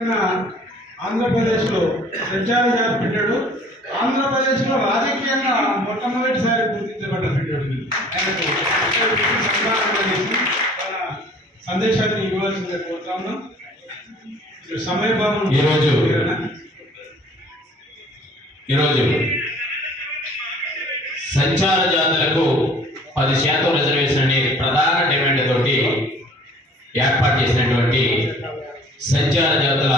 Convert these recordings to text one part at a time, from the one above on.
ఆంధ్రప్రదేశ్లో సంచార జాతి పెట్టాడు. ఆంధ్రప్రదేశ్లో రాజకీయంగా మొట్టమొదటిసారి గుర్తించబడ్డ పెట్టాడు. తన సందేశాన్ని ఇవ్వాల్సిందే కోరుతా ఉన్నాం. సమయభావం ఈరోజు సంచార జాతులకు 10% రిజర్వేషన్ అనే ప్రధాన డిమాండ్ తోటి ఏర్పాటు చేసినటువంటి సంచార జాతుల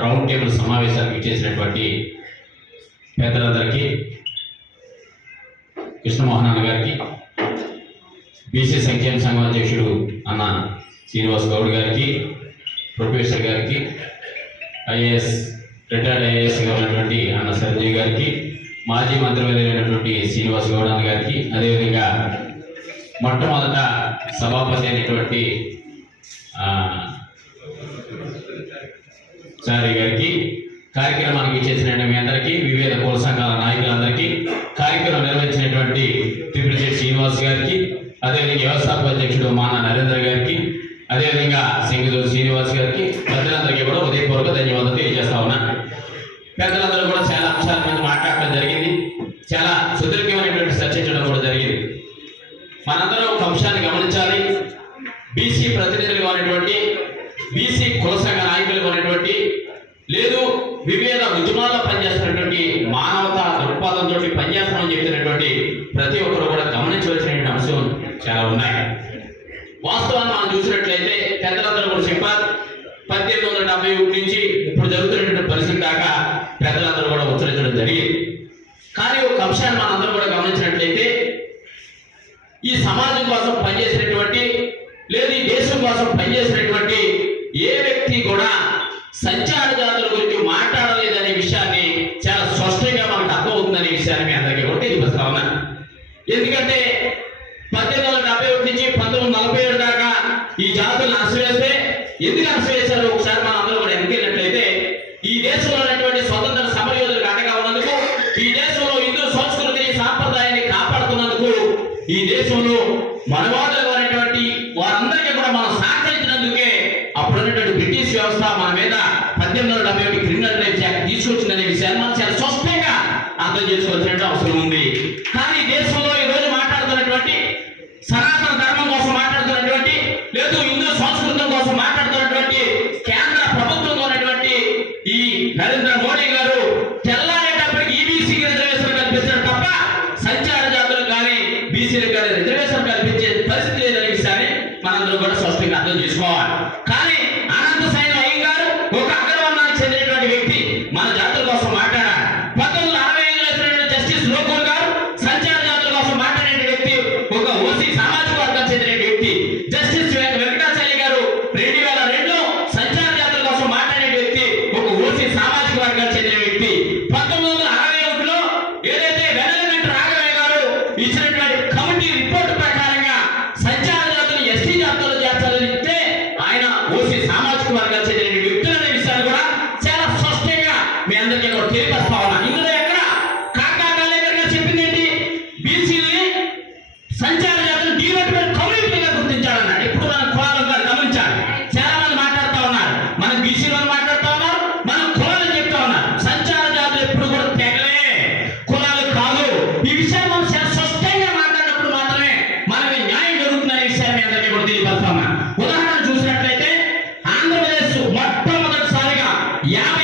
రౌండ్ టేబుల్ సమావేశానికి చేసినటువంటి పెద్దలందరికీ, కృష్ణమోహన్ అన్న గారికి, బీసీ సంక్షేమ సంఘం అధ్యక్షుడు అన్న శ్రీనివాస్ గౌడ్ గారికి, ప్రొఫెసర్ గారికి, రిటైర్డ్ ఐఏఎస్గా ఉన్నటువంటి అన్న సంజయ్ గారికి, మాజీ మంత్రివర్యులైనటువంటి శ్రీనివాస్ గౌడ్ అన్న గారికి, అదేవిధంగా మొట్టమొదట సభాపతి అయినటువంటి చారి గారికి, కార్యక్రమానికి చేసిన మీ అందరికీ, వివిధ కుల సంఘాల నాయకులందరికీ, కార్యక్రమం నిర్వహించినటువంటి త్రిపురజీ శ్రీనివాస్ గారికి, అదేవిధంగా వ్యవస్థాపక అధ్యక్షుడు మాన నరేంద్ర గారికి, అదేవిధంగా సింగదూరు శ్రీనివాస్ గారికి, పెద్దలందరికీ కూడా ఉదయపూర్వక ధన్యవాదాలు తెలియజేస్తా ఉన్నా. పెద్దలందరూ కూడా చాలా అంశాల మీద మాట్లాడటం జరిగింది. చాలా సుదీర్ఘమైనటువంటి చర్చించడం కూడా జరిగింది. మనందరం ఒక అంశాన్ని గమనించాలి. బీసీ ప్రతినిధులుగా ఉన్నటువంటి, బీసీ కుల సంఘ నాయకులుగా ఉన్నటువంటి, లేదు వివిధ ఉద్యమాల్లో పనిచేస్తున్నటువంటి, మానవతా దృక్పథంతో పనిచేస్తామని చెప్తున్నటువంటి ప్రతి ఒక్కరు కూడా గమనించవలసిన అంశం చాలా ఉన్నాయి. వాస్తవాన్ని మనం చూసినట్లయితే పెద్దలందరూ కూడా చెప్పారు. 1871 నుంచి ఇప్పుడు జరుగుతున్నటువంటి పరిస్థితి దాకా పెద్దలందరూ కూడా ఉచ్చరించడం జరిగింది. కానీ ఒక అంశాన్ని మనందరూ కూడా గమనించినట్లయితే, ఈ సమాజం కోసం పనిచేసినటువంటి, లేదు ఈ దేశం కోసం పనిచేసినటువంటి ఏ వ్యక్తి కూడా సంచార జాతుల గురించి మాట్లాడలేదనే విషయాన్ని చాలా స్పష్టంగా మనకు అర్థమవుతుందనే విషయాన్ని మీ అందరికీ కూడా తెలియపరుస్తా ఉన్నా. ఎందుకంటే 1871 నుంచి 1947 దాకా ఈ జాతులను అణచివేస్తే, ఎందుకు అణచివేశారు ఒకసారి మనం అందరూ కూడా ఎన్నికెళ్ళినట్లయితే, ఈ దేశంలో ఉన్నటువంటి స్వతంత్ర సమరయోధులకు అండగా ఉన్నందుకు, ఈ దేశంలో హిందూ సంస్కృతిని సాంప్రదాయాన్ని కాపాడుతున్నందుకు, ఈ దేశంలో మనవాదులు అనేటువంటి వారందరికీ కూడా మనం సహకరించినందుకే అప్పుడున్నటువంటి బ్రిటిష్ వ్యవస్థ మన మీద 1871 క్రిమినల్ రైట్స్ యాక్ట్ తీసుకొచ్చిందనే విషయాన్ని మనం చాలా స్పష్టంగా అర్థం చేసుకోవాల్సిన అవసరం ఉంది. కానీ దేశంలో ఈ రోజు మాట్లాడుతున్నటువంటి, సనాతన ధర్మం కోసం మాట్లాడుతున్నటువంటి, లేదు హిందూ సంస్కృతం కోసం మాట్లాడుతున్నటువంటి కేంద్ర ప్రభుత్వంలో ఉన్నటువంటి ఈ నరేంద్ర మోడీ గారు తెల్లారేటప్పటికి ఈబీసీకి రిజర్వేషన్ కల్పిస్తారు తప్ప సంచార జాతులకు కానీ బీసీలకు కానీ రిజర్వేషన్ కల్పించే పరిస్థితి లేదనే విషయాన్ని మనందరూ కూడా స్పష్టంగా అర్థం చేసుకోవాలి. కానీ అనంత సైన్ అయ్య గారు ఒక అగ్రవర్ణానికి చెందినటువంటి వ్యక్తి మన జాతుల కోసం మాట్లాడారు. 1965లో వచ్చినటువంటి జస్టిస్ లోకూర్ గారు సంచార జాతుల కోసం మాట్లాడే వ్యక్తి, ఒక ఓసీ సామాజిక వర్గానికి చెందిన వ్యక్తి. జస్టిస్ వెంకటాచల్లి గారు 2002లో సంచార జాతుల కోసం మాట్లాడే వ్యక్తి, ఒక ఓసీ సామాజిక వర్గానికి చెందిన వ్యక్తి. 1961లో ఏదైతే వెనలమెంట్ రాఘవయ్య గారు ఇచ్చినటువంటి కమిటీ రిపోర్టు ప్రకారంగా సంచార జాతులు ఎస్టీ జాతులు చేర్చాలని చెప్తే, ఆయన ఓసీ సామాజిక వర్గానికి చెందిన వ్యక్తులనే విషయాన్ని కూడా చాలా స్పష్టంగా మీ అందరికీ కూడా తెలియపరుస్తా ఉన్నా. ఇందులో ఎక్కడ కాకా కాలేకర్ గారు చెప్పింది ఏంటి, బీసీని సంచార జాతులు డీనోటిఫైడ్ కమ్యూనిటీగా గుర్తించాలన్నాడు. ఇప్పుడు మనం కులాలు గారు గమనించాలి. చాలా మంది మాట్లాడుతూ ఉన్నారు, మనం బీసీలో మాట్లాడుతూ ఉన్నారు, మనం కులాలు చెప్తా ఉన్నారు. సంచార జాతులు ఎప్పుడు కూడా తెగలే, కులాలు కాదు. ఈ విషయాన్ని మనం చాలా స్పష్టంగా మాట్లాడినప్పుడు మాత్రమే మనకి న్యాయం జరుగుతుందనే విషయాన్ని అందరికీ కూడా తెలియపరుస్తా ఉన్నా. ఉదాహరణ చూసినట్లయితే ఆంధ్రప్రదేశ్ మొట్టమొదటిసారిగా 50